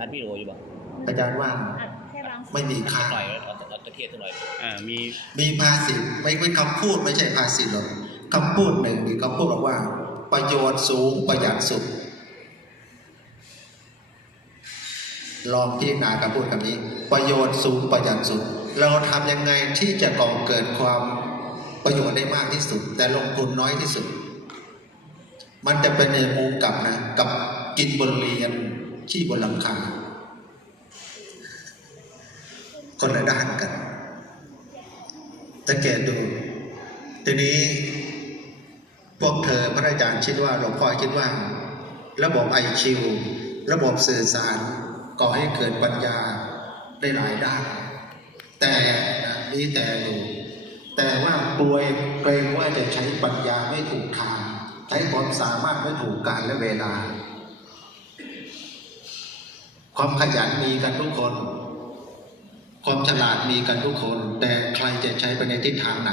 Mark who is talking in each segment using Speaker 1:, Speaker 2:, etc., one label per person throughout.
Speaker 1: อัดวิดีโออยู่บ่
Speaker 2: อาจารย์ว่า
Speaker 3: อัดแค่บางส่วน
Speaker 2: ไม่มีค่า
Speaker 1: หน่อยเอาเอาตะเทียบสักหน่อย
Speaker 4: อ่ามี
Speaker 2: มีภาษิตไม่เป็นคำพูดไม่ใช่ภาษิตหรอกคำพูดหนึ่งมีคำพูดบอกว่า ประโยชน์สูงประหยัดสุดลองพิจารณาคำพูดคำนี้ ประโยชน์สูงประหยัดสุด เราทำยังไงที่จะก่อเกิดความประโยชน์ได้มากที่สุด แต่ลงทุนน้อยที่สุด มันจะเป็นในมุมกลับนะ กับกินบนเรียน ที่บนหลังคาคนละด้านกันสังเกตดู ทีนี้พวกเธอพระอาจารย์คิดว่าหลวงพ่อคิดว่า ระบบไอคิวระบบสื่อสารก่อให้เกิดปัญญาได้หลายด้าน แต่นะมีแต่อยู่แต่ว่ากลัวเกรงว่าจะใช้ปัญญาไม่ถูกทางใช้ความสามารถไม่ถูกกาลและเวลา ความขยันมีกันทุกคน ความฉลาดมีกันทุกคน แต่ใครจะใช้ไปในทิศทางไหน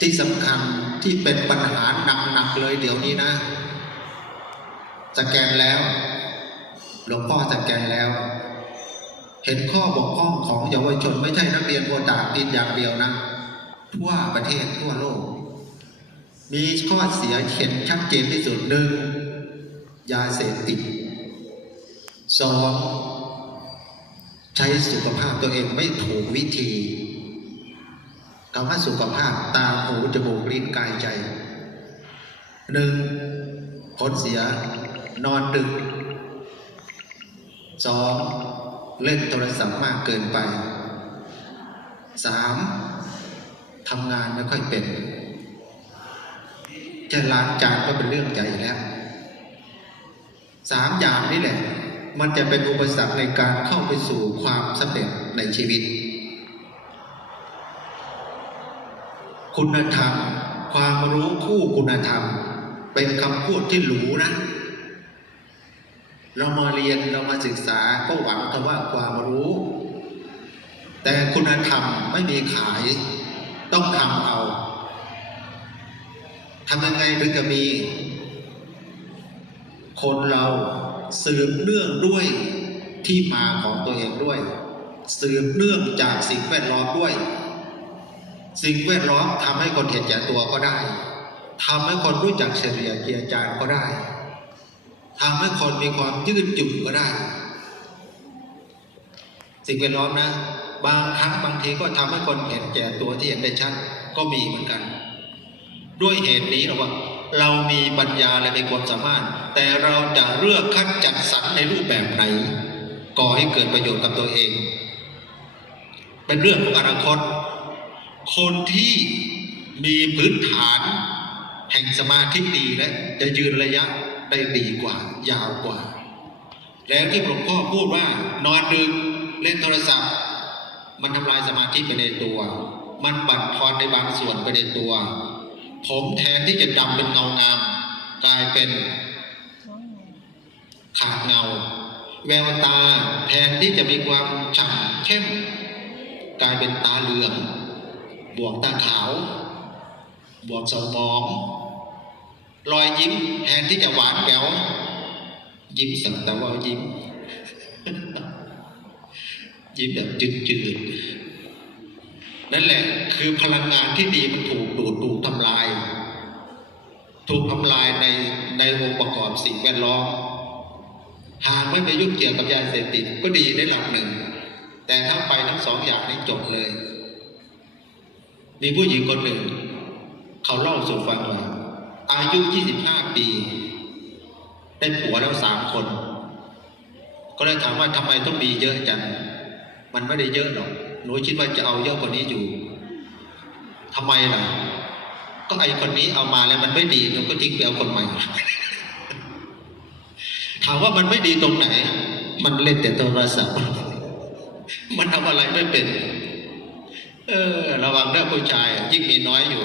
Speaker 2: ที่สำคัญที่เป็นปัญหาหนักๆเลยเดี๋ยวนี้นะ สแกนแล้ว หลวงพ่อสแกนแล้ว เห็นข้อบกพร่องของเยาวชนไม่ใช่นักเรียนโบตาติดอย่างเดียวนะ ทั่วประเทศทั่วโลก มีข้อเสียเห็นชัดเจนที่สุดหนึ่งยาเสพติด สองใช้สุขภาพตัวเองไม่ถูกวิธีคำว่าสุขภาพตาหูจมูกลิ้นกายใจหนึ่งผลเสียนอนดึกสองเล่นโทรศัพท์มากเกินไปสามทำงานไม่ค่อยเป็นจะล้างจานก็เป็นเรื่องใหญ่แล้วสามอย่างนี่แหละ มันจะเป็นอุปสรรคในการเข้าไปสู่ความสำเร็จในชีวิต คุณธรรม ความรู้คู่คุณธรรม เป็นคำพูดที่หรูนะ เรามาเรียนเรามาศึกษาก็หวังคำว่าความรู้ แต่คุณธรรมไม่มีขาย ต้องทำเอาทำยังไงถึงจะมี คนเรา สืบเนื่องด้วยที่มาของตัวเองด้วย สืบเนื่องจากสิ่งแวดล้อมด้วย สิ่งแวดล้อมทำให้คนเห็นแก่ตัวก็ได้ทำให้คนรู้จักเฉลี่ยเกียรจานก็ได้ทำให้คนมีความยืดหยุ่นก็ได้ สิ่งแวดล้อมนะ บางครั้งบางทีก็ทำให้คนเห็นแก่ตัวที่เห็นได้ชัดก็มีเหมือนกัน ด้วยเหตุนี้เราว่า เรามีปัญญาและมีความสามารถ แต่เราจะเลือกคัดจัดสรรในรูปแบบไหนก่อให้เกิดประโยชน์กับตัวเอง เป็นเรื่องของอนาคต คนที่มีพื้นฐาน แห่งสมาธิดีและจะยืนระยะได้ดีกว่า ยาวกว่า แล้วที่หลวงพ่อพูดว่านอนดึกเล่นโทรศัพท์ มันทำลายสมาธิไปในตัว มันบั่นทอนในบางส่วนไปในตัว ผมแทนที่จะดำเป็นเงางามกลายเป็นขาดเงา แววตาแทนที่จะมีความฉ่ำเข้ม กลายเป็นตาเหลือง บวกตาขาว บวกสมองรอยยิ้มแทนที่จะหวานแหววยิ้มสักแต่ว่ายิ้ม ยิ้มแบบจืดๆ นั่นแหละคือพลังงานที่ดีมันถูกดูดถูกทำลาย ถูกทำลายในในองค์ประกอบสิ่งแวดล้อมหากไม่ไปยุ่งเกี่ยวกับยาเสพติดก็ดีได้หลักหนึ่ง แต่ถ้าไปทั้งสองอย่างนี้จบเลย มีผู้หญิงคนหนึ่ง เขาเล่าสู่ฟังว่าอายุ 25 ปี ได้ผัวแล้วสามคน ก็เลยถามว่าทำไมต้องมีเยอะจัง มันไม่ได้เยอะหรอก หนูคิดว่าจะเอาเยอะกว่านี้อยู่ทำไมล่ะ ก็ไอคนนี้เอามาแล้วมันไม่ดีหนูก็ทิ้งไปเอาคนใหม่ ถามว่ามันไม่ดีตรงไหน มันเล่นแต่โทรศัพท์ มันทำอะไรไม่เป็น เออ ระวังเรื่องผู้ชายยิ่งมีน้อยอยู่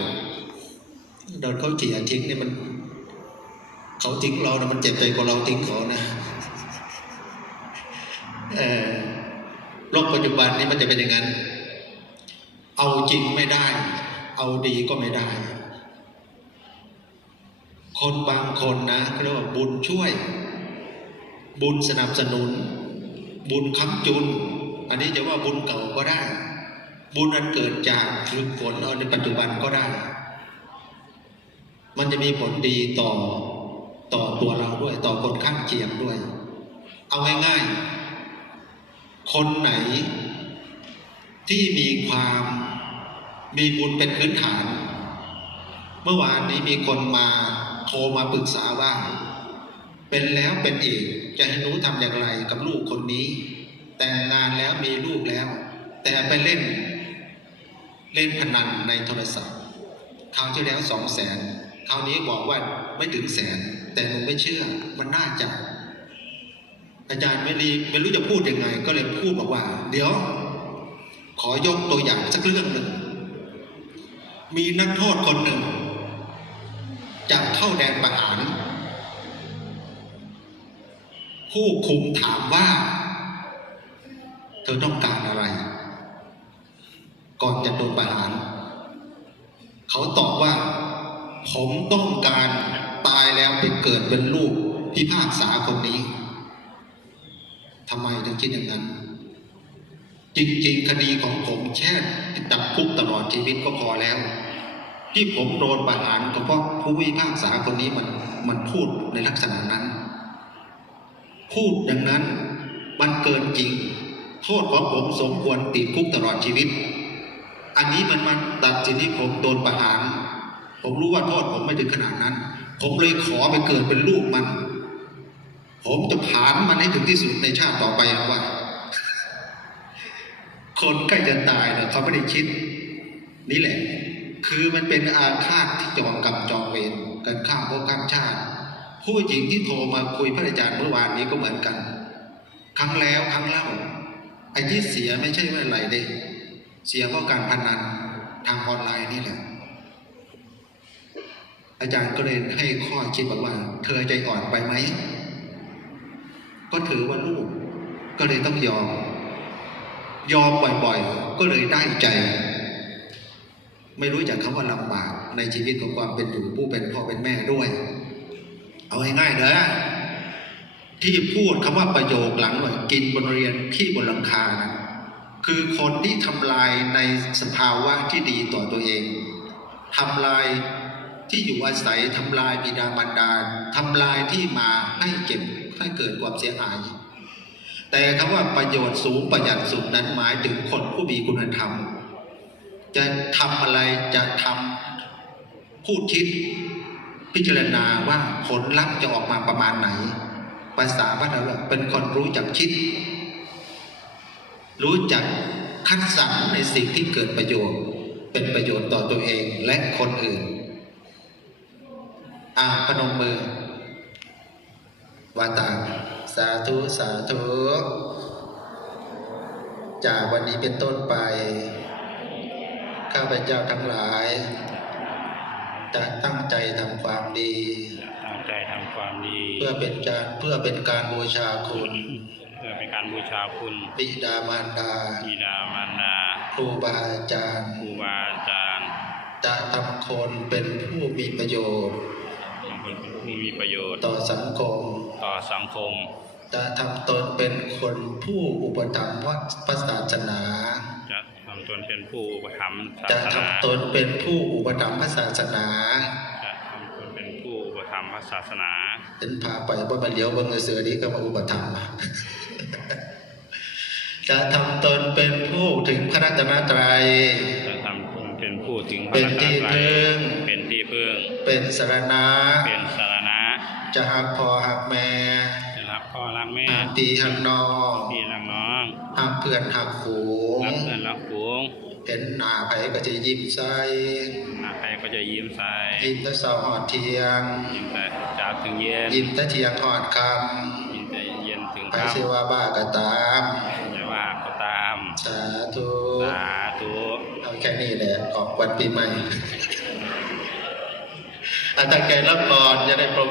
Speaker 2: โดนเขาเฉียทิ้งนี่มัน เขาทิ้งเรานะมันเจ็บใจกว่าเราทิ้งเขานะ เออ โลกปัจจุบันนี้มันจะเป็นอย่างนั้น เอาจริงไม่ได้ เอาดีก็ไม่ได้ คนบางคนนะเขาเรียกว่าบุญช่วย บุญสนับสนุน บุญค้ำจุน อันนี้จะว่าบุญเก่าก็ได้ บุญอันเกิดจากฝึกฝนเอาในปัจจุบันก็ได้ มันจะมีผลดีต่อต่อตัวเราด้วย ต่อคนข้างเคียงด้วย เอาง่ายๆ คนไหนที่มีความมีบุญเป็นพื้นฐาน เมื่อวานนี้มีคนมาโทรมาปรึกษาว่า เป็นแล้วเป็นอีกจะให้หนูทำอย่างไรกับลูกคนนี้ แต่งงานแล้วมีลูกแล้ว แต่ไปเล่น เล่นพนันในโทรศัพท์คราวที่แล้วสองแสนคราวนี้บอกว่าไม่ถึงแสน แต่หนูไม่เชื่อมันน่าจะ อาจารย์ไม่รีไม่รู้จะพูดยังไง ก็เลยพูดบอกว่า เดี๋ยว ขอยกตัวอย่างสักเรื่องหนึ่ง มีนักโทษคนหนึ่งจะเข้าแดนประหารผู้คุมถามว่า เธอต้องการอะไร ก่อนจะโดนประหาร เขาตอบว่า ผมต้องการตายแล้วไปเกิดเป็นลูกพิพากษาคนนี้ ทำไมถึงคิดอย่างนั้น จริง ๆ คดีของผมแค่จำคุกตลอดชีวิตก็พอแล้ว ที่ผมโดนประหารก็เพราะผู้พิพากษาคนนี้มันมันพูดในลักษณะนั้น พูดอย่างนั้นมันเกินจริง โทษของผมสมควรติดคุกตลอดชีวิต อันนี้มันมันตัดสินที่ผมโดนประหาร ผมรู้ว่าโทษผมไม่ถึงขนาดนั้น ผมเลยขอไปเกิดเป็นลูกมัน ผมจะผานมันให้ถึงที่สุดในชาติต่อไปว่า คนใกล้จะตายเนี่ยเขาไม่ได้คิด นี่แหละ คือมันเป็นอาฆาตที่จองกับจองเวรกันข้ามภพข้ามชาติ ผู้หญิงที่โทรมาคุยพระอาจารย์เมื่อวานนี้ก็เหมือนกัน ครั้งแล้วครั้งเล่าไอ้ที่เสียไม่ใช่ว่าอะไรเด้เสียเพราะการพนันทางออนไลน์นี่แหละอาจารย์ก็เลยให้ข้อคิดบอกว่า เธอใจอ่อนไปไหม ก็ถือว่าลูก ก็เลยต้องยอม ยอมบ่อยๆ ก็เลยได้ใจ ไม่รู้จักคำว่าลำบากในชีวิตของความเป็นอยู่ผู้เป็นพ่อเป็นแม่ด้วย เอาง่ายๆเนอที่พูดคำว่าประโยคหลังว่ากินบนเรียนขี้บนหลังคานะคือคนที่ทำลายในสภาวะที่ดีต่อตัวเองทำลายที่อยู่อาศัยทำลายบิดามารดาทำลายที่มาให้เก็บ ให้เกิดความเสียหาย แต่คำว่าประโยชน์สูงประหยัดสุดนั้นหมายถึงคนผู้มีคุณธรรม จะทำอะไรจะทำพูดคิดพิจารณาว่าผลลัพธ์จะออกมาประมาณไหน ภาษาบ้านเราเรียกเป็นคนรู้จักคิด รู้จักคัดสรรในสิ่งที่เกิดประโยชน์ เป็นประโยชน์ต่อตัวเองและคนอื่น อ่าพนมมือ วาตามสาธุ สาธุ จากวันนี้เป็นต้นไป ข้าพเจ้าทั้งหลาย จะตั้งใจทำความดี
Speaker 1: ตั้งใจทำความดี
Speaker 2: เพื่อเป็นการเพื่อเป็นการบูชาคุณ
Speaker 1: เพื่อเป็นการบูชาคุณ
Speaker 2: บิดามารดา
Speaker 1: บิดามารดา
Speaker 2: ครูบาอาจารย์
Speaker 1: ครูบาอาจารย์
Speaker 2: จะทำคนเป็นผู้มีประโยชน์
Speaker 1: บางคน เป็นผู้มีประโยชน์
Speaker 2: ต่อสังคม
Speaker 1: ต่อสังคม
Speaker 2: จะทำตนเป็นคนผู้อุปถัมภ์วัดพระศาสนา
Speaker 1: จะทำตนเป็นผู้อุปถัมภ์ศา
Speaker 2: จะ
Speaker 1: สนา
Speaker 2: ทำตนเป็นผู้อุปถัมภ์พระศาสนา
Speaker 1: จะทำตนเป็นผู้อุปถัมภ์ศาสนา
Speaker 2: เห็นพาไปว่ามาเลี้ยวเบังเสือนี้ก็มาอุปถัมภ์จะทำตนเป็นผู้ถึงพระรัตนตรัย
Speaker 1: จะทำตน เป็นผู้ถึงพระ
Speaker 2: เป็น
Speaker 1: รัตน
Speaker 2: ที่
Speaker 1: ตรัย
Speaker 2: พึ่ง
Speaker 1: เป็นที่พึ่ง
Speaker 2: เป็นสรณะ
Speaker 1: เป็นสารณะ
Speaker 2: จะหักพอหักแม่
Speaker 1: จะรับพ่อรักแม่
Speaker 2: หักตีหักน้อง
Speaker 1: พี่รักน้อง
Speaker 2: หักเพื่อนหักฝูง
Speaker 1: รักเพื่อนรักฝูง
Speaker 2: เห็นหน้าไผก็จะยิ้มใส่
Speaker 1: หน้าใครก็จะยิ้มใส่
Speaker 2: ยิ้มแต่เสาหอดเทียง
Speaker 1: ยิ้มแต่เช้าถึงเย็น
Speaker 2: ยิ้มแต่เทียงหอดค
Speaker 1: ยิ้มแต่เย็นถึงำ
Speaker 2: ไป
Speaker 1: ค่ำ
Speaker 2: สิว่าบ้าก็ตาม
Speaker 1: จะว่าก็ตาม
Speaker 2: สาธุ
Speaker 1: สาธุ
Speaker 2: เอา แค่นี้แหละของวันปีใหม่อาจารย์แกรับพรจะได้ปรง